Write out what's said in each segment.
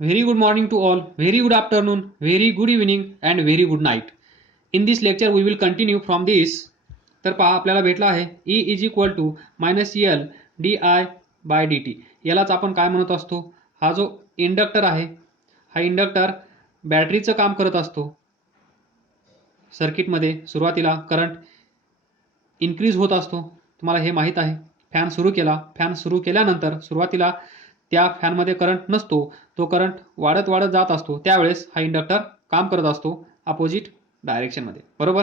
Very good morning to all, very good afternoon, very good evening and very good night. In this lecture we will continue from this. तर पहा आपल्याला भेटला आहे E is equal to minus L D I by D T. यालाच आपण काय म्हणत असतो, हा जो इंडक्टर आहे हा इंडक्टर बॅटरीचं काम करत असतो. सर्किटमध्ये सुरुवातीला करंट इन्क्रीज होत असतो, तुम्हाला हे माहीत आहे. फॅन सुरू केला, फॅन सुरू केल्यानंतर सुरुवातीला त्या फॅनमध्ये करंट नसतो, तो करंट वाढत वाढत जात असतो. त्यावेळेस हा इंडक्टर काम करत असतो अपोजिट डायरेक्शनमध्ये, बरोबर.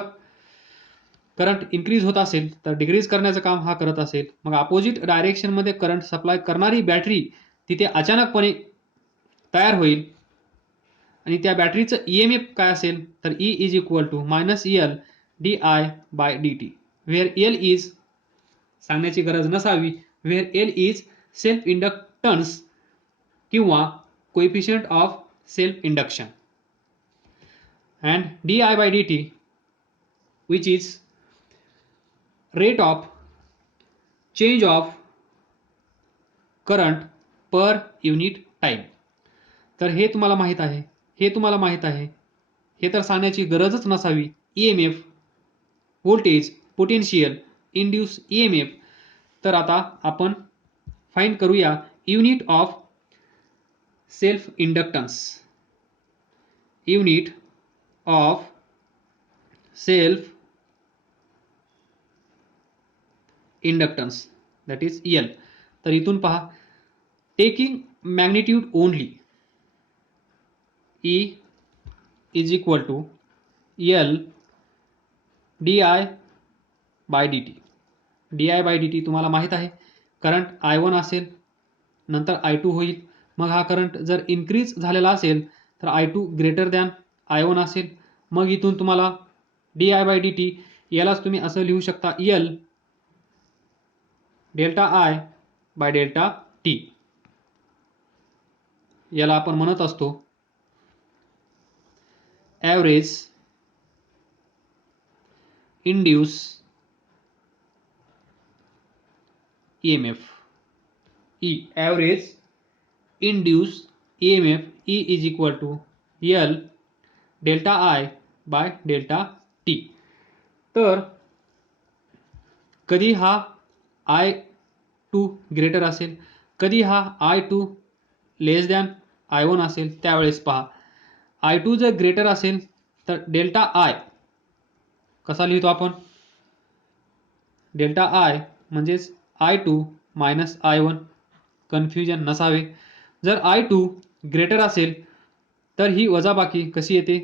करंट इन्क्रीज होत असेल तर डिक्रीज करण्याचं काम हा करत असेल. मग अपोजिट डायरेक्शनमध्ये करंट सप्लाय करणारी बॅटरी तिथे अचानकपणे तयार होईल आणि त्या बॅटरीचं EMF काय असेल तर E is equal to minus L D I by D T. Where L is सांगण्याची गरज नसावी, where L is self inductance किंवा coefficient of self induction, and D I by D T which is rate of change of current per unit time. तर हे तुम्हाला माहीत आहे, हे तर सांगण्याची गरजच नसावी. EMF, voltage, potential, induce EMF. तर आता आपण फाइंड करूया unit of self inductance. Unit of self inductance that is L. तर इथून पहा, taking magnitude only E is equal to L D I by D T. D I by D T तुम्हाला माहीत आहे, करंट I1 असेल, नंतर I2 होईल. मग हा करंट जर इन्क्रीज झालेला असेल तर I2 ग्रेटर दॅन I1 असेल. मग इथून तुम्हाला D I by D T यालाच तुम्ही असं लिहू शकता, L delta I by delta T. याला आपण म्हणत असतो average induce EMF. E average induce EMF. E is equal to L delta I by delta T. तर कधी हा I2 ग्रेटर असेल, कधी हा I2 लेस दॅन I1 असेल, त्यावेळेस पहा I2 जर ग्रेटर असेल तर डेल्टा आय कसा लिहितो आपण, डेल्टा आय म्हणजेच I2 मायनस I1, कन्फ्युजन नसावे. जर I2 ग्रेटर असेल तर ही वजाबाकी कशी येते,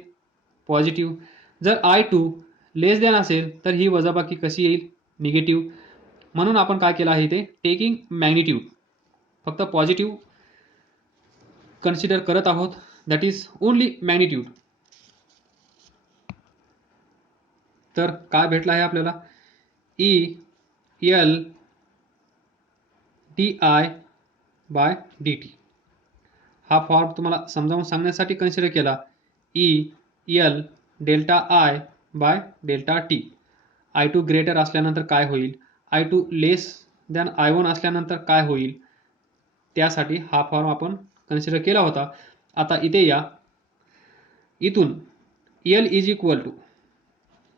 पॉझिटिव्ह. जर I2 लेस दॅन असेल तर ही वजाबाकी कशी येईल, निगेटिव्ह. म्हणून आपण काय केलं आहे इथे, टेकिंग मॅग्निट्यूड, फक्त पॉझिटिव्ह कन्सिडर करत आहोत, दॅट इज ओनली मॅग्निट्यूड. तर काय भेटलं आहे आपल्याला, E L D I by D T. हा फॉर्म तुम्हाला समजावून सांगण्यासाठी कन्सिडर केला. E L delta I by delta T. I2 greater असल्यानंतर काय होईल, I2 लेस दॅन I1 असल्यानंतर काय होईल, त्यासाठी हा फॉर्म आपण कन्सिडर केला होता. आता इथे या, इथून L is equal to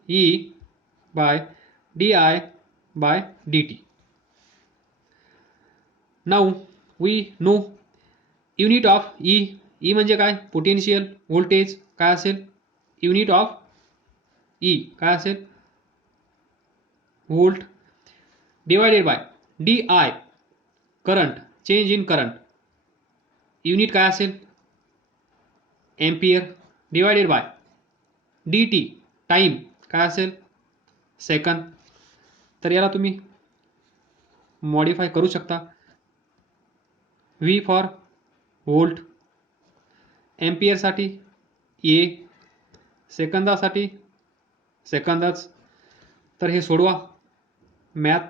E by D I by D T. Now we know unit of E म्हणजे काय, पोटेन्शियल. व्होल्टेज काय असेल, युनिट ऑफ E काय असेल, volt, divided by D I current, change in current, unit काय असेल, ampere, divided by D T time काय असेल, सेकंद. तर याला तुम्ही मॉडिफाय करू शकता. V फॉर व्होल्ट, एम्पियरसाठी ए, सेकंदासाठी सेकंदच. तर हे सोडवा, मॅथ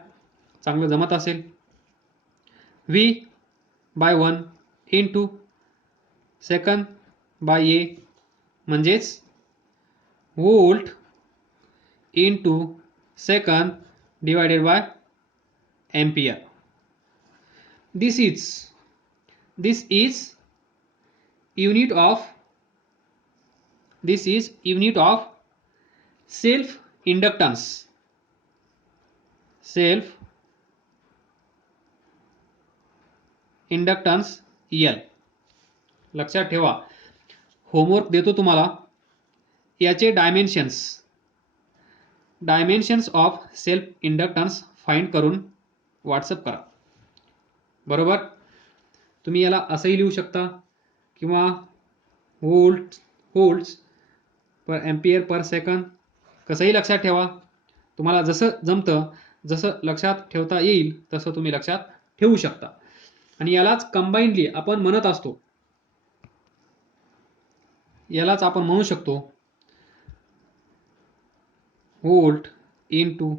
चांगलं जमत असेल. V by 1 into second by A म्हणजेच volt into second divided by ampere. This is unit of self inductance. Self inductance L. लक्षात ठेवा, होमवर्क देतो तुम्हाला, याचे dimensions of self inductance find करून व्हॉट्सअप करा. बरोबर. तुम्ही याला असंही लिहू शकता किंवा volts per ampere per second, कसंही लक्षात ठेवा. तुम्हाला जसं जमतं, जसं लक्षात ठेवता येईल तसं तुम्ही लक्षात ठेवू शकता. आणि यालाच कंबाईनली आपण म्हणत असतो, यालाच आपण म्हणू शकतो volt into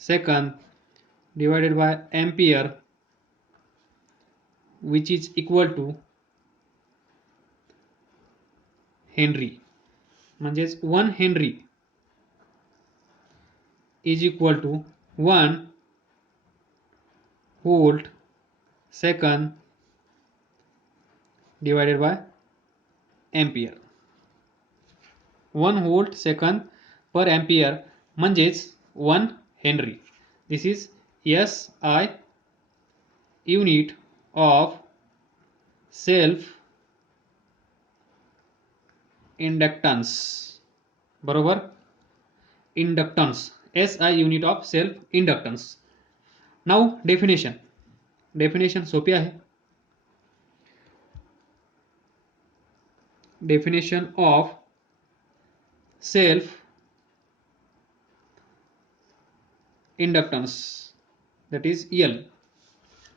second divided by ampere, which is equal to henry. म्हणजेच 1 henry is equal to 1 volt second divided by ampere. 1 volt second per ampere म्हणजेच 1 henry. This is SI unit of self inductance. बरोबर. Inductance, SI unit of self inductance. Now definition सोपी आहे. Definition of self inductance, that is L.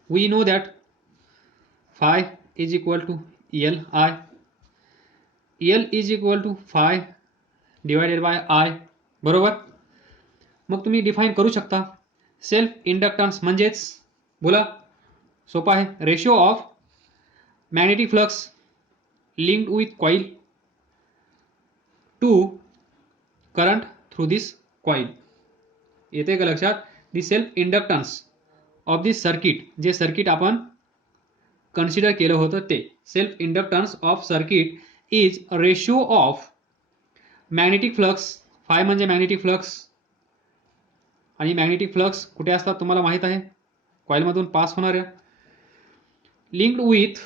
We know that phi is equal to Li. L is equal to phi divided by I. बरोबर. मग तुम्ही define करू शकता. Self inductance म्हणजेच, बोला, सोपा आहे, ratio of magnetic flux linked with coil to current through this coil. येते का लक्षात? The self inductance of this circuit, जे सर्किट आपण कन्सिडर केलं होतं ते. Self inductance of circuit is ratio of magnetic flux. Phi म्हणजे मॅग्नेटिक फ्लक्स, आणि मॅग्नेटिक फ्लक्स कुठे असतात तुम्हाला माहित आहे, कॉइलमधून पास होणाऱ्या. Linked with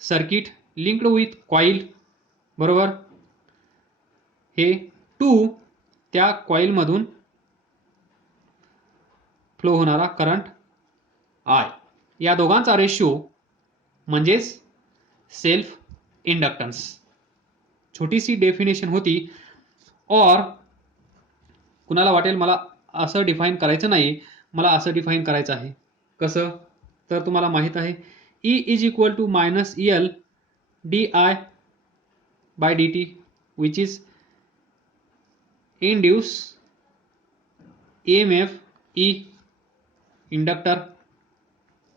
circuit, linked with coil. बरोबर. हे टू त्या कॉइलमधून फ्लो होणारा करंट I, या दोघांचा रेशिओ म्हणजेच सेल्फ इंडक्टन्स. छोटीशी डेफिनेशन होती. और कुणाला वाटेल मला असं डिफाइन करायचं नाही, मला असं डिफाइन करायचं आहे. कसं? तर तुम्हाला माहित आहे E is equal to minus L DI by DT, which is induce EMF E. Inductor,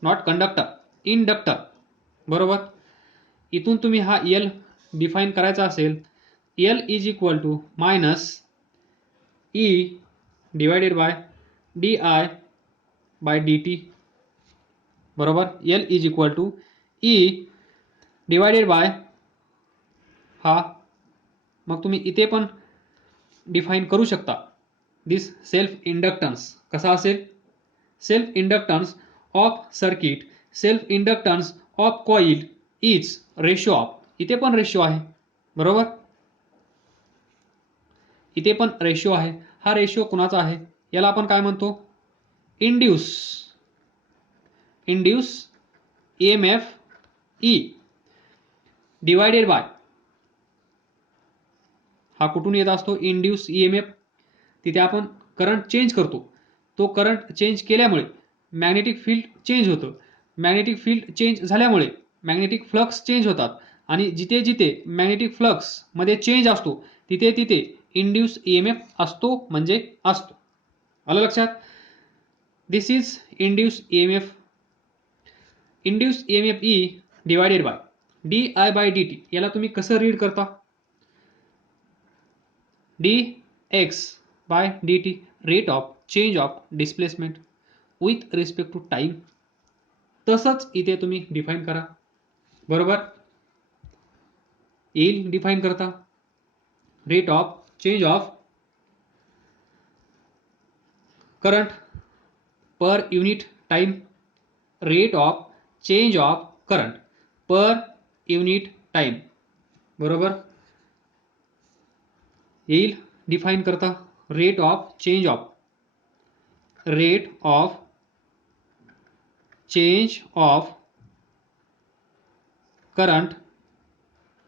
not conductor, inductor. बरोबर. इथून तुम्ही हा L डिफाइन करायचा असेल, L is equal to minus E divided by DI by DT. बरोबर. L is equal to E divided by हा. मग तुम्ही इथे पण डिफाइन करू शकता दिस सेल्फ इंडक्टन्स. कसा असेल? Self inductance of circuit, self inductance of coil is ratio of. इथे पण रेशिओ आहे. बरोबर. इथे पण रेशिओ आहे. हा रेशिओ कुणाचा आहे? याला आपण काय म्हणतो? Induce EMF E divided by, हा कुठून येत असतो? Induce EMF. तिथे आपण करंट चेंज करतो. तो करंट चेंज केल्यामुळे मॅग्नेटिक फील्ड चेंज होतं. मॅग्नेटिक फील्ड चेंज झाल्यामुळे मॅग्नेटिक फ्लक्स चेंज होतात. आणि जिथे जिथे मॅग्नेटिक फ्लक्स मध्ये चेंज असतो तिथे तिथे इंड्यूस EMF असतो म्हणजे असतो. आलं लक्षात? This is induce EMF. Induce EMF E divided by DI by DT. याला तुम्ही कसं रीड करता? dx by dt, rate of change of displacement with respect to time. तसंच इथे तुम्ही डिफाइन करा. बरोबर. येईल डिफाईन करता rate of change of current per unit time, rate of change of current per unit time, बरोबर. येईल डिफाईन करता rate of change of current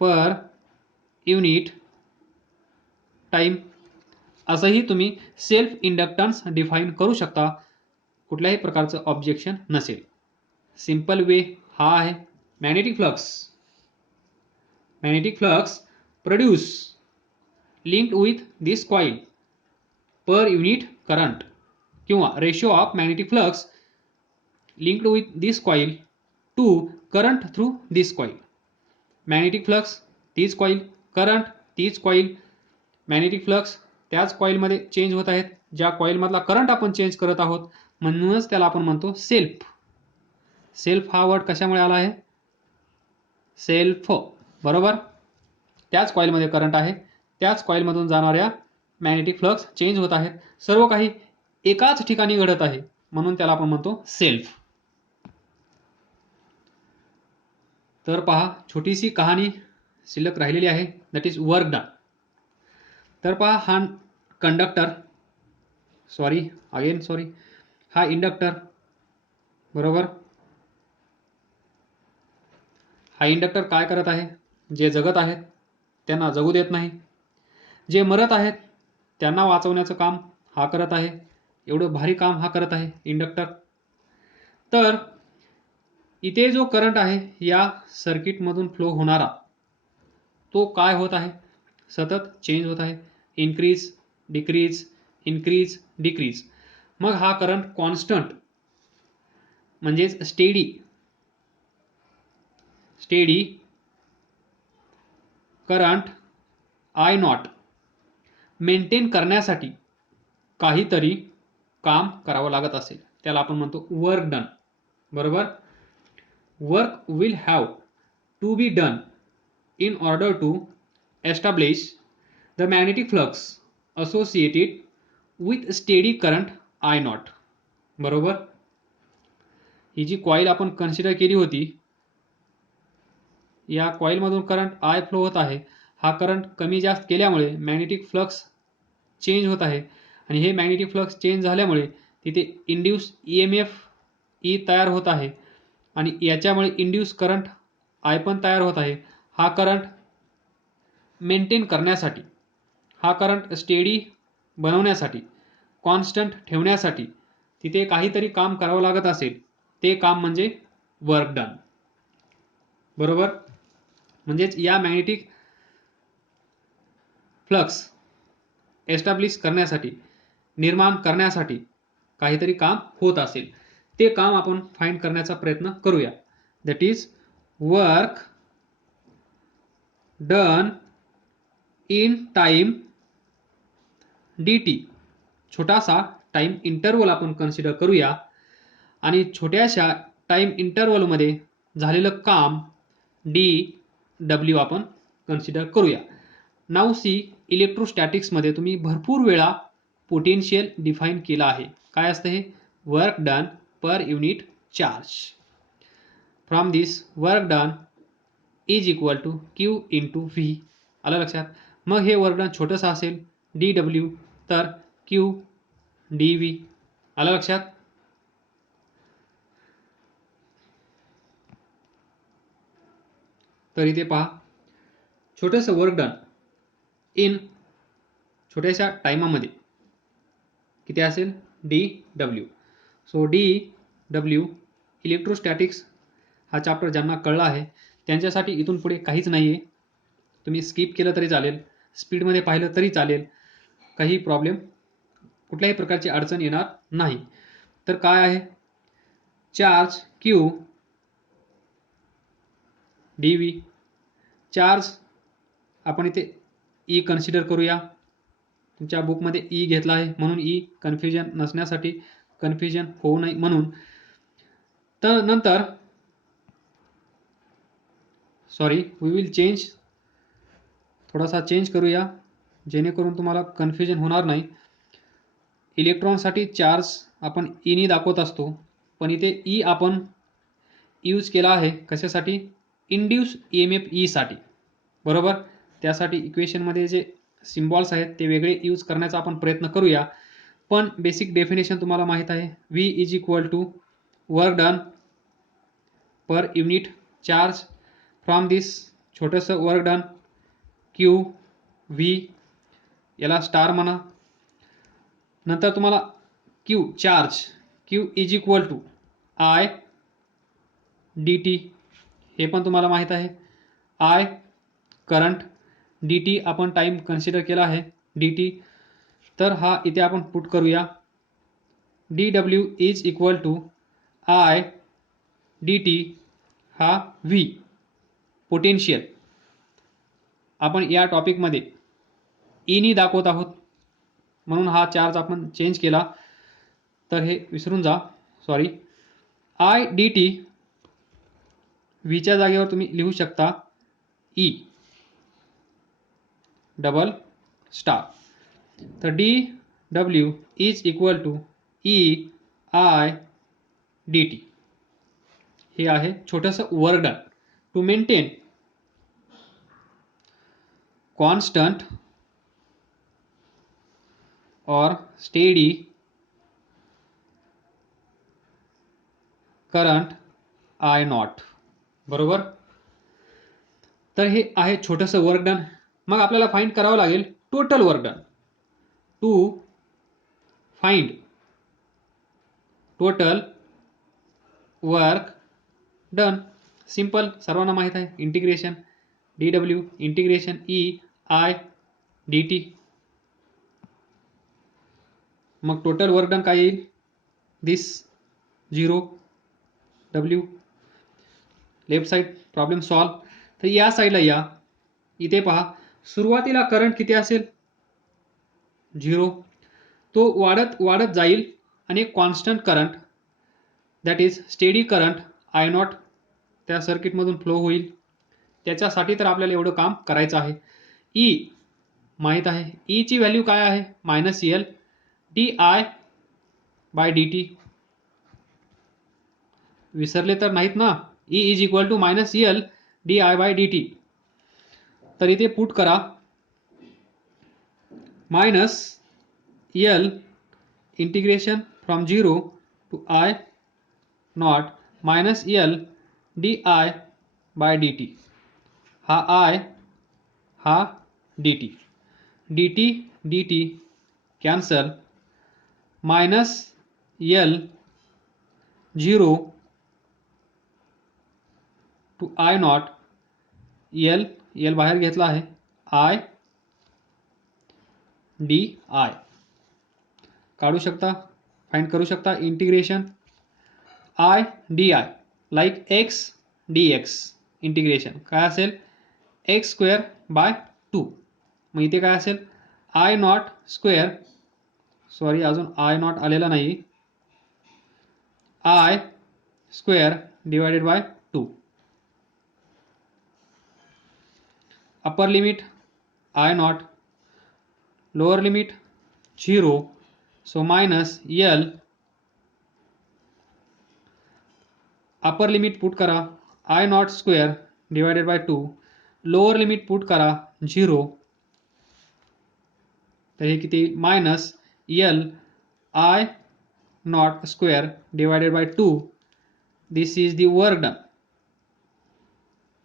per unit time. असंही तुम्ही सेल्फ इंडक्टन्स डिफाईन करू शकता, कुठल्याही प्रकारचं ऑब्जेक्शन नसेल. सिंपल वे हा आहे. Magnetic flux produce linked with this coil per unit current, किंवा ratio of magnetic flux linked with this coil to current through this coil. Magnetic flux तीच coil, current तीच कॉइल, मॅग्नेटिक फ्लक्स त्याच कॉइलमध्ये change होत आहेत, ज्या कॉइलमधला current आपण change करत आहोत, म्हणूनच त्याला आपण म्हणतो सेल्फ. सेल्फ हा वर्ड कशामुळे आला आहे? सेल्फ, बरोबर. त्याच कॉइलमध्ये करंट आहे, त्याच कॉइलमधून जाणाऱ्या मॅग्नेटिक फ्लक्स चेंज होत आहेत, सर्व काही एकाच ठिकाणी घडत आहे, म्हणून त्याला आपण म्हणतो सेल्फ. तर पहा, छोटीशी कहाणी शिल्लक राहिलेली आहे, दॅट इज वर्क डन. तर पहा, हा कंडक्टर हा इंडक्टर, बरोबर. हा इंडक्टर काय करत आहे? जे जगत आहेत त्यांना जगू देत नाही, जे मरत आहेत त्यांना वाचवण्याचं काम हा करत आहे. एवढं भारी काम हा करत आहे इंडक्टर. तर इथे जो करंट आहे या सर्किटमधून फ्लो होणारा, तो काय होत आहे? सतत चेंज होत आहे. Increase decrease, increase decrease. मग हा करंट कॉन्स्टंट म्हणजेच स्टेडी करंट I0 मेंटेन करण्यासाठी काहीतरी काम करावं लागत असेल, त्याला आपण म्हणतो वर्क डन, बरोबर. Work will have to be done in order to establish the magnetic flux associated with steady current I0, बरोबर. ही जी कॉइल आपण कन्सिडर केली होती, या कॉइलमधून करंट I फ्लो होत आहे. हा करंट कमी जास्त केल्यामुळे मॅग्नेटिक फ्लक्स चेंज होत आहे, आणि हे मॅग्नेटिक फ्लक्स चेंज झाल्यामुळे तिथे इंड्यूस EMF E तयार होत आहे, आणि याच्यामुळे इंड्यूस करंट I पण तयार होत आहे. हा करंट मेंटेन करण्यासाठी, हा करंट स्टेडी बनवण्यासाठी, कॉन्स्टंट ठेवण्यासाठी तिथे काहीतरी काम करावं लागत असेल, ते काम म्हणजे वर्क डन, बरोबर. म्हणजेच या मॅग्नेटिक फ्लक्स एस्टॅब्लिश करण्यासाठी, निर्माण करण्यासाठी काहीतरी काम होत असेल, ते काम आपण फाइंड करण्याचा प्रयत्न करूया. That is work done in time dt. छोटासा टाइम इंटरवल आपण कन्सिडर करूया, आणि छोट्याशा टाइम इंटरवलमध्ये झालेलं काम dw आपण कन्सिडर करूया. नाऊ सी, इलेक्ट्रोस्टॅटिक्समध्ये तुम्ही भरपूर वेळा पोटेन्शियल डिफाईन केला आहे. काय असतं हे? Work done per unit charge. From this work done is equal to Q into V. आलं लक्षात? मग हे वर्क डन छोटंसं असेल dw, तर Q dv. आलं लक्षात? तर इथे पहा, छोटंसं वर्क डन इन छोट्याशा टाइमामध्ये किती असेल? dw. सो dw इलेक्ट्रोस्टॅटिक्स हा चॅप्टर ज्यांना कळला आहे त्यांच्यासाठी इथून पुढे काहीच नाही आहे. तुम्ही स्किप केलं तरी चालेल, स्पीडमध्ये पाहिलं तरी चालेल, काही प्रॉब्लेम, कुठल्याही प्रकारची अडचण येणार नाही. तर काय आहे? Charge Q dv. चार्ज आपण इथे E कन्सिडर करूया. तुमच्या बुकमध्ये E घेतला आहे म्हणून E, कन्फ्युजन नसण्यासाठी, कन्फ्युजन होऊ नये म्हणून. तर नंतर वी विल चेंज थोडासा चेंज करूया जेणेकरून तुम्हाला कन्फ्युजन होणार नाही. इलेक्ट्रॉनसाठी चार्ज आपण ईनी दाखवत असतो, पण इथे ई आपण यूज केला आहे कशासाठी? इंड्यूस EMF ईसाठी, बरोबर. त्यासाठी इक्वेशनमध्ये जे सिम्बॉल्स आहेत ते वेगळे यूज करण्याचा आपण प्रयत्न करूया. पण बेसिक डेफिनेशन तुम्हाला माहीत आहे. V is equal to work done per unit charge. From this छोटंसं वर्क डन Q V, याला स्टार म्हणा. नंतर तुम्हाला Q charge, Q is equal to I dt, हे पण तुम्हाला माहीत आहे. I करंट, dt आपण टाइम कन्सिडर केला आहे dt. तर हा इथे आपण पुट करूया. dw is equal to I dt, हा V पोटेन्शियल आपण या टॉपिकमध्ये ईनी दाखवत आहोत म्हणून हा चार्ज आपण चेंज केला, तर हे विसरून जा, सॉरी. I dt व्हीच्या जागेवर तुम्ही लिहू शकता ई डबल स्टार. तर dw is equal to EI dt, हे आहे छोटंसं work done to maintain constant or steady current I0, बरोबर. तर हे आहे छोटंसं वर्क डन. मग आपल्याला फाइंड करावं लागेल total work done. To find total work done, simple, सर्वांना माहीत आहे. Integration dw integration EI dt. मग टोटल वर्क डन काय येईल? This 0 w. Left side problem solve. तर या साईडला या, इथे पहा सुरुवातीला करंट किती असेल? 0. तो वाढत वाढत जाईल आणि constant current, that is steady current I0 त्या सर्किटमधून फ्लो होईल. त्याच्यासाठी तर आपल्याला एवढं काम करायचं आहे. ई माहीत आहे. ईची व्हॅल्यू काय आहे? -L di/dt. विसरले तर नाहीत ना? E is equal to -L di/dt. तर इथे पुट करा -L integration from 0 to I0 -L di/dt. हा I, हा dt. dt cancel. -L 0 to I0, L बाहेर घेतला आहे, I di काढू शकता, फाइंड करू शकता. Integration I di like x dx. Integration काय असेल? x²/2. मग इथे काय असेल? I0², सॉरी अजून I0 आलेला नाही, I²/2. Upper limit I0, lower limit 0, so -L. Upper limit put करा I0²/2, लोअर लिमिट पुट करा 0. तर हे किती? -L I0²/2. This is the work done.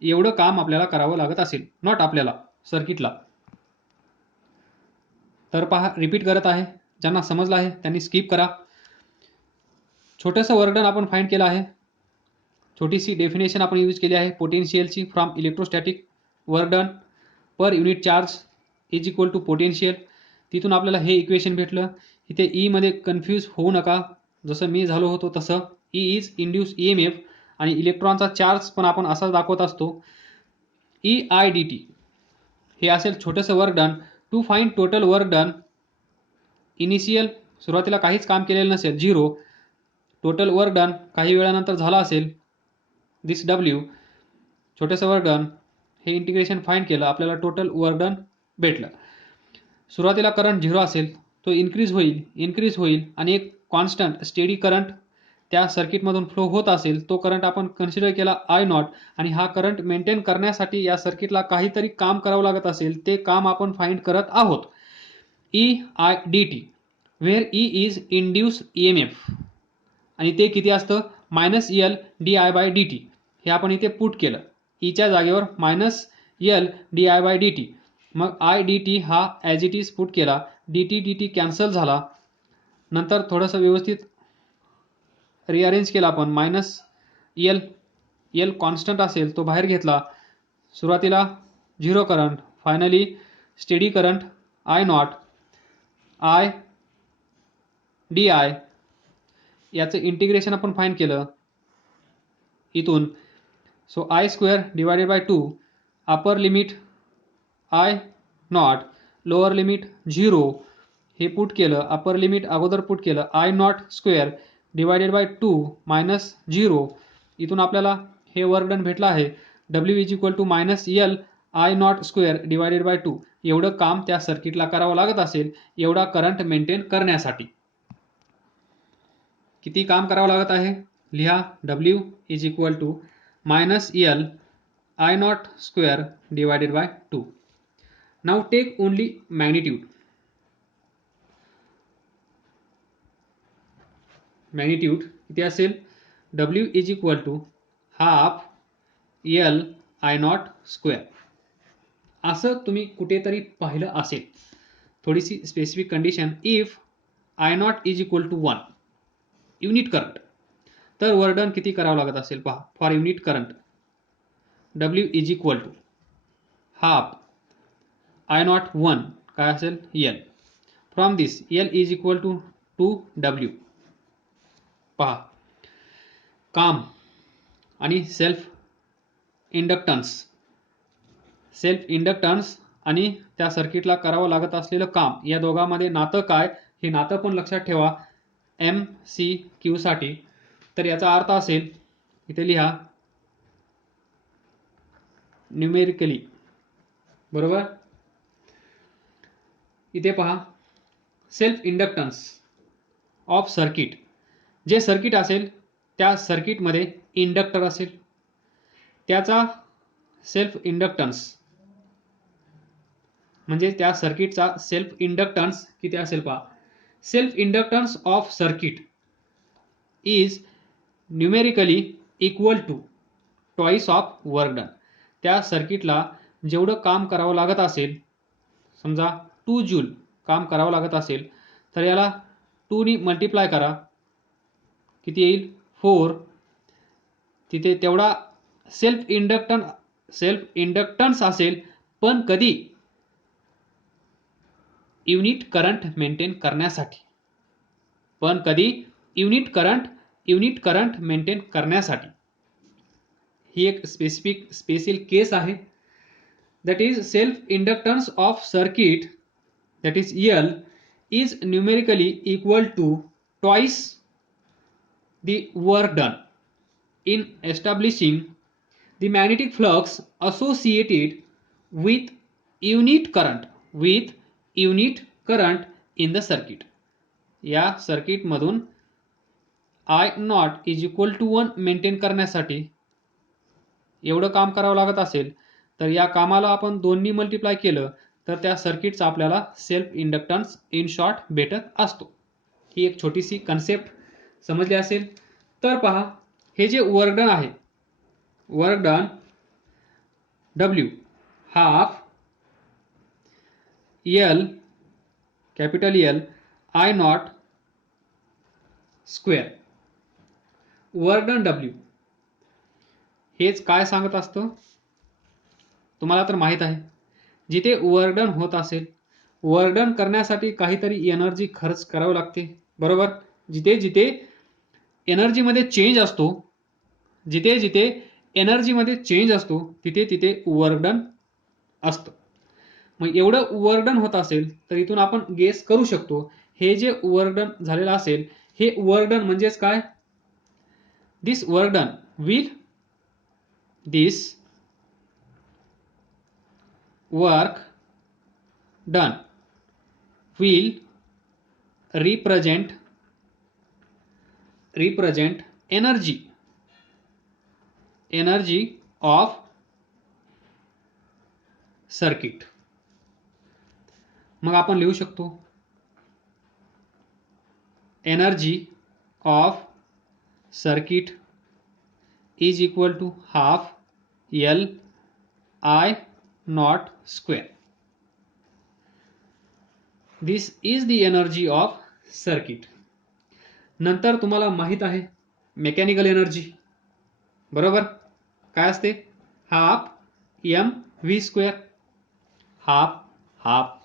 एवढं काम आपल्याला करावं लागत असेल, नॉट आपल्याला, सर्किटला. तर पहा, रिपीट करत आहे. ज्यांना समजलं आहे त्यांनी स्किप करा. छोटंसं वर्क डन आपण फाइंड केलं आहे. छोटीशी डेफिनेशन आपण यूज केली आहे पोटेन्शियलची from electrostatic. Work done per unit charge is equal to potential. तिथून आपल्याला हे इक्वेशन भेटलं. इथे ई मध्ये कन्फ्यूज होऊ नका, जसं मी झालो होतो तसं. ई इज इंड्यूस EMF आणि इलेक्ट्रॉनचा चार्ज पण आपण असाच दाखवत असतो, EI dt. हे असेल छोटंसं work done. To find total work done, initial सुरुवातीला काहीच काम केलेलं नसेल, 0. टोटल वर्क डन काही वेळानंतर झाला असेल, दिस W. छोटंसं वर्क डन हे इंटिग्रेशन फाइंड केलं, आपल्याला टोटल वर्क डन भेटलं. सुरुवातीला करंट 0 असेल, तो इन्क्रीज होईल आणि एक कॉन्स्टंट स्टेडी करंट त्या सर्किटमधून फ्लो होत असेल, तो करंट आपण कन्सिडर केला I0 आणि हा करंट मेंटेन करण्यासाठी या सर्किटला काहीतरी काम करावं लागत असेल, ते काम आपण फाइंड करत आहोत. EIdt where E is induce EMF आणि ते किती असतं -L di/dt. हे आपण इथे पुट केलं, ईच्या जागेवर -L di/dt. मग IDT हा ॲज इट इज पुट केला, dt कॅन्सल झाला. नंतर थोडंसं व्यवस्थित रिअरेंज केला आपण, -L कॉन्स्टंट असेल तो बाहेर घेतला. सुरुवातीला 0 current, finally steady current I0 I di, याचं इंटिग्रेशन आपण फाइंड केलं इथून. So I²/2 upper limit I0 lower limit 0 हे पुट केलं, अपर लिमिट अगोदर पुट केलं I02 -0. इथून आपल्याला हे वर्क डन भेटलं आहे. W -L I02/2. एवढं काम त्या सर्किटला करावं लागत असेल, एवढा करंट मेंटेन करण्यासाठी. किती काम करावं लागत आहे लिहा. W -L I02/2. Now take only magnitude. किती असेल W ½ L I02. असं तुम्ही कुठेतरी पाहिलं असेल. थोडीशी specific condition, if I0 = 1 unit current, तर वर्क डन किती करावं लागत असेल पहा. For unit current W ½ I01 काय असेल L. From this L = 2W. पहा, काम आणि सेल्फ इंडक्टन्स आणि त्या सर्किटला करावं लागत असलेलं काम, या दोघांमध्ये नातं काय, हे नातं पण लक्षात ठेवा MCQ साठी. तर याचा अर्थ असेल, इथे लिहा न्यूमेरिकली, बरोबर. इथे पहा, सेल्फ इंडक्टन्स ऑफ सर्किट, जे सर्किट असेल त्या सर्किटमध्ये इंडक्टर असेल, त्याचा सेल्फ इंडक्टन्स म्हणजे त्या सर्किटचा सेल्फ इंडक्टन्स किती असेल पहा. Self inductance of circuit is numerically equal to twice of work done. त्या सर्किटला जेवढं काम करावं लागत असेल, समजा 2 जूल काम करावं लागत असेल, तर याला 2 नी मल्टिप्लाय करा, किती येईल 4. तिथे तेवढा सेल्फ इंडक्टन्स असेल, पण कधी युनिट करंट मेंटेन करण्यासाठी. युनिट करंट मेंटेन करण्यासाठी. ही एक स्पेसिल केस आहे. That is self inductance of circuit, that is L, is numerically equal to twice the work done in establishing the magnetic flux associated with unit current in the circuit. या circuit मधून I0 = 1 maintain करण्यासाठी एवढं काम करावं लागत असेल, तर या कामाला आपण 2 नी मल्टिप्लाय केलं तर त्या सर्किटचा आपल्याला सेल्फ इंडक्टन्स इन शॉर्ट भेटत असतो. ही एक छोटीशी कन्सेप्ट समजली असेल. तर पहा, हे जे वर्क डन आहे, work done W ½ L capital L I02. Work done W हेच काय सांगत असतं तुम्हाला तर माहित आहे. जिथे वर्क डन होत असेल, वर्क डन करण्यासाठी काहीतरी एनर्जी खर्च करावी लागते, बरोबर. जिथे जिथे एनर्जीमध्ये चेंज असतो, तिथे तिथे वर्क डन असतं. मग एवढं वर्क डन होत असेल, तर इथून आपण गेस करू शकतो हे जे वर्क डन झालेलं असेल, हे वर्क डन म्हणजेच काय. This work done work done will represent energy of circuit. मग आपण लिहू शकतो energy of circuit is equal to half L I nought square. This is the energy of circuit. नंतर तुम्हाला माहित आहे मेकॅनिकल एनर्जी, बरोबर? काय असते? Half M V square. Half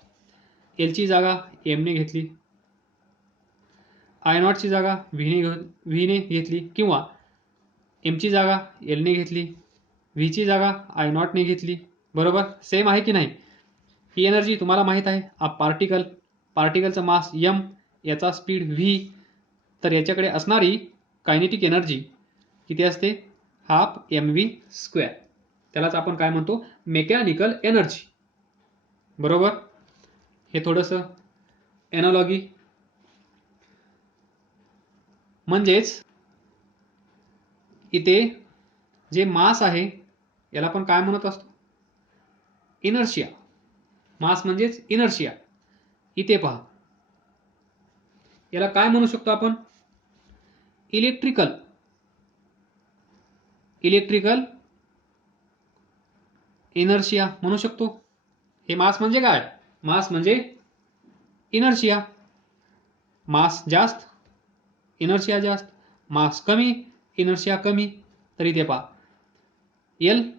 एलची जागा एमने घेतली, आय नॉटची जागा व्हीने घेतली, किंवा एमची जागा एलने घेतली, व्हीची जागा आय नॉटने घेतली, बरोबर? सेम आहे की नाही? ही एनर्जी तुम्हाला माहित आहे. पार्टिकलचा मास एम, याचा स्पीड व्ही, तर याच्याकडे असणारी कायनेटिक एनर्जी किती असते? Half M V square. त्यालाच आपण काय म्हणतो? मेकॅनिकल एनर्जी, बरोबर? हे थोडंसं एनालॉगी, म्हणजेच इथे जे मास आहे याला आपण काय म्हणत असतो? इनर्शिया. मास म्हणजेच इनर्शिया. इथे पहा, याला काय म्हणू शकतो आपण? इलेक्ट्रिकल इनर्शिया म्हणू शकतो. हे मास म्हणजे काय? मास म्हणजे इनर्शिया. मास जास्त, इनर्शिया जास्त. मास कमी, इनर्शिया कमी. तर इथे पहा, एल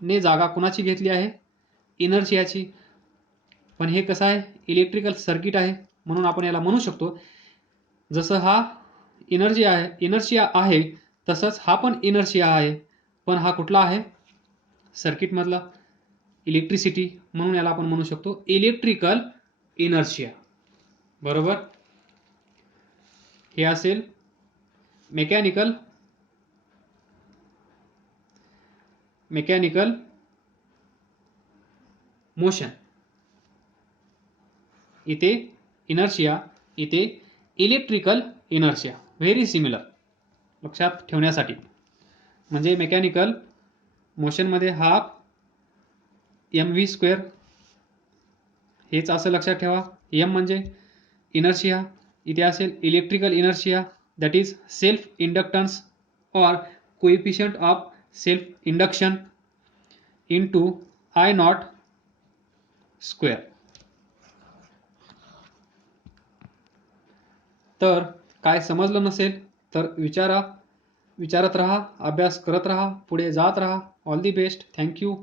ने जागा कुणाची घेतली आहे? इनर्शियाची. पण हे कसं आहे? इलेक्ट्रिकल सर्किट आहे, म्हणून आपण याला म्हणू शकतो, जसं हा इनर्शिया आहे तसंच हा पण इनर्शिया आहे. पण हा कुठला आहे? सर्किट मधला, इलेक्ट्रिसिटी. म्हणून याला आपण म्हणू शकतो इलेक्ट्रिकल इनर्शिया, बरोबर? हे असेल मेकॅनिकल मोशन. इथे इनर्शिया, इथे इलेक्ट्रिकल इनर्शिया. व्हेरी सिमिलर, लक्षात ठेवण्यासाठी. म्हणजे मेकॅनिकल मोशनमध्ये हाफ एम व्ही स्क्वेअर, हेच असं लक्षात ठेवा. एम म्हणजे इनर्शिया, इथे असेल electrical inertia, that is self inductance और coefficient of self induction into I nought square. तर काय समजलं नसेल तर विचारत राहा, अभ्यास करत राहा, पुढे जात राहा. All the best. थँक्यू.